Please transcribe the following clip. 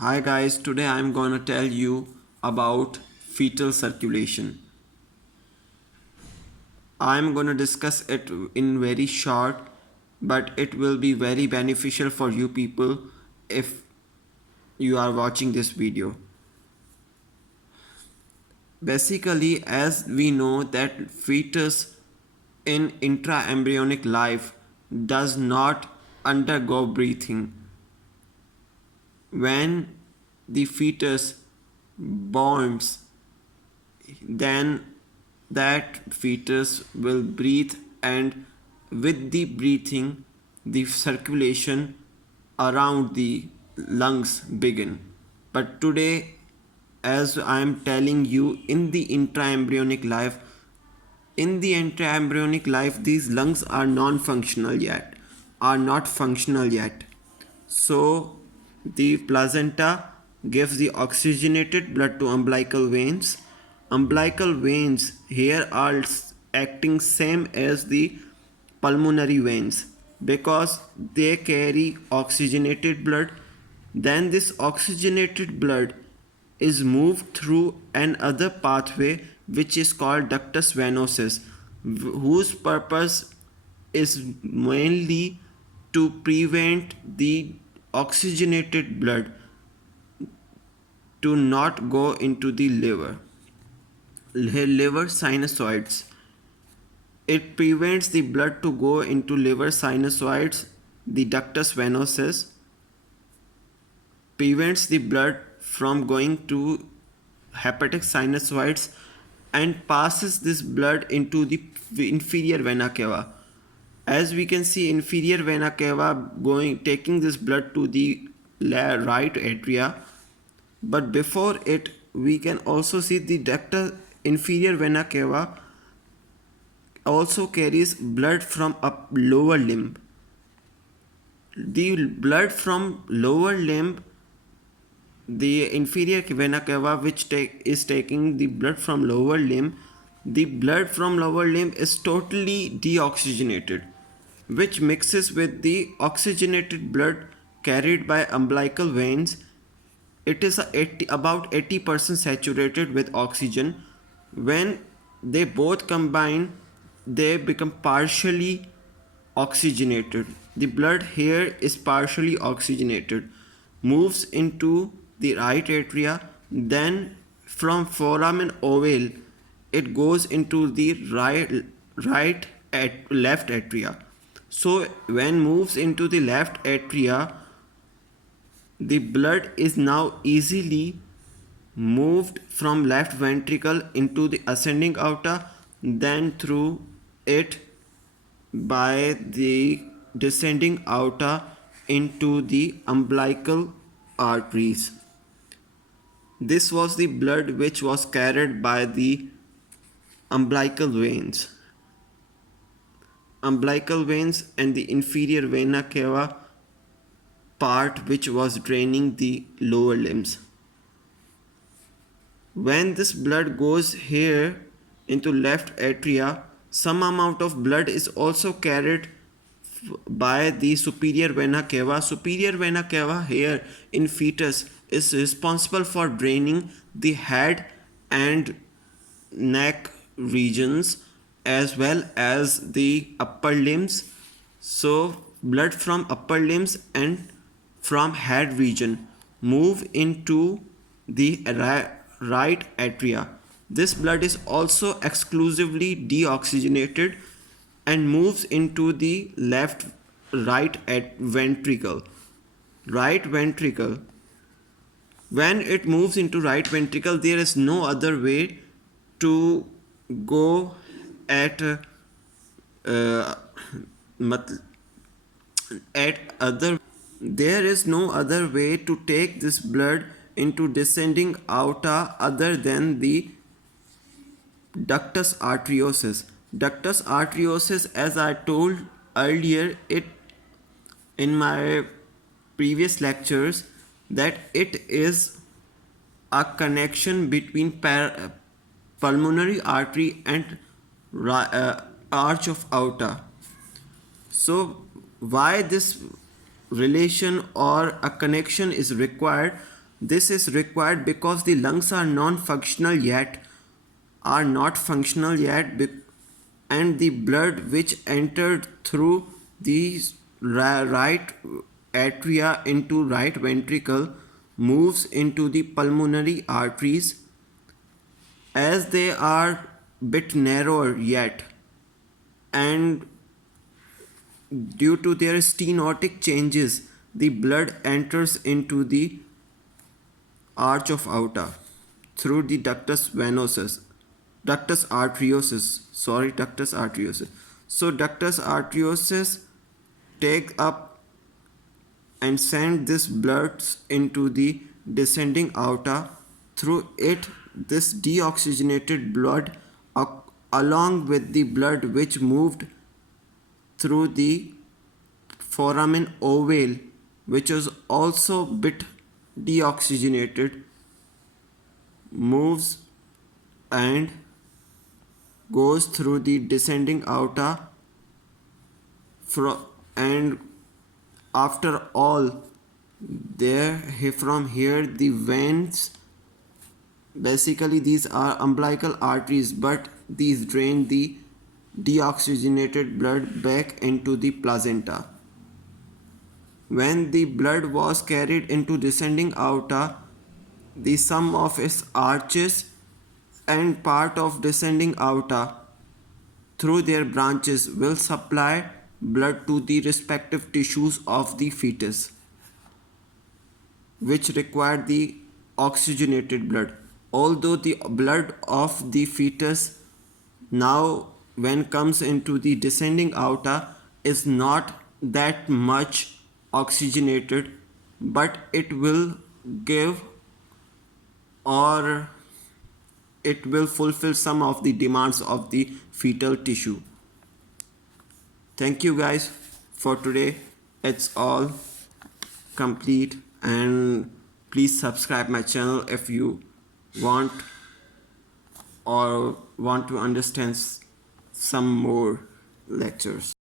Hi guys, today I'm gonna tell you about fetal circulation. I'm gonna discuss it in very short, but it will be very beneficial for you people if you are watching this video. Basically, as we know that fetus in intraembryonic life does not undergo breathing. When the fetus bonds, then that fetus will breathe, and with the breathing the circulation around the lungs begin. But today, as I am telling you, in the intraembryonic life these lungs are non-functional yet, are not functional yet. So the placenta gives the oxygenated blood to umbilical veins. Umbilical veins here are acting same as the pulmonary veins because they carry oxygenated blood. Then this oxygenated blood is moved through another pathway which is called ductus venosus, whose purpose is mainly to prevent the oxygenated blood to not go into the liver sinusoids. It prevents the blood to go into liver sinusoids. The ductus venosus prevents the blood from going to hepatic sinusoids and passes this blood into the inferior vena cava. As we can see, inferior vena cava taking this blood to the right atria, but before it we can also see the ductus inferior vena cava also carries blood from a lower limb. The blood from lower limb, the inferior vena cava is taking the blood from lower limb, the blood from lower limb is totally deoxygenated, which mixes with the oxygenated blood carried by umbilical veins. It is about 80% saturated with oxygen. When they both combine, they become partially oxygenated. The blood here is partially oxygenated, moves into the right atria, then from foramen ovale it goes into the left atria. So when moves into the left atria, the blood is now easily moved from left ventricle into the ascending aorta, then through it by the descending aorta into the umbilical arteries. This was the blood which was carried by the umbilical veins. Umbilical veins and the inferior vena cava part which was draining the lower limbs. When this blood goes here into left atria, some amount of blood is also carried by the superior vena cava. Superior vena cava here in fetus is responsible for draining the head and neck regions as well as the upper limbs. So blood from upper limbs and from head region move into the right atria. This blood is also exclusively deoxygenated and moves into the right ventricle. Right ventricle. When it moves into right ventricle, there is no other way to go at uh, at other there is no other way to take this blood into descending aorta other than the ductus arteriosus. Ductus arteriosus, as I told earlier it in my previous lectures, that it is a connection between pulmonary artery and arch of aorta. So why this relation or a connection is required? This is required because the lungs are non-functional yet, are not functional yet, and the blood which entered through the right atria into right ventricle moves into the pulmonary arteries as they are bit narrower yet, and due to their stenotic changes the blood enters into the arch of aorta through the ductus arteriosus, ductus arteriosus. So ductus arteriosus take up and send this blood into the descending aorta. Through it this deoxygenated blood along with the blood which moved through the foramen ovale, which is also bit deoxygenated, moves and goes through the descending aorta and after all there from here the veins, basically these are umbilical arteries, but these drain the deoxygenated blood back into the placenta. When the blood was carried into descending aorta, the sum of its arches and part of descending aorta through their branches will supply blood to the respective tissues of the fetus, which require the oxygenated blood. Although the blood of the fetus now when comes into the descending aorta is not that much oxygenated, but it will give or it will fulfill some of the demands of the fetal tissue. Thank you guys for today. It's all complete, and please subscribe my channel if you want or want to understand some more lectures.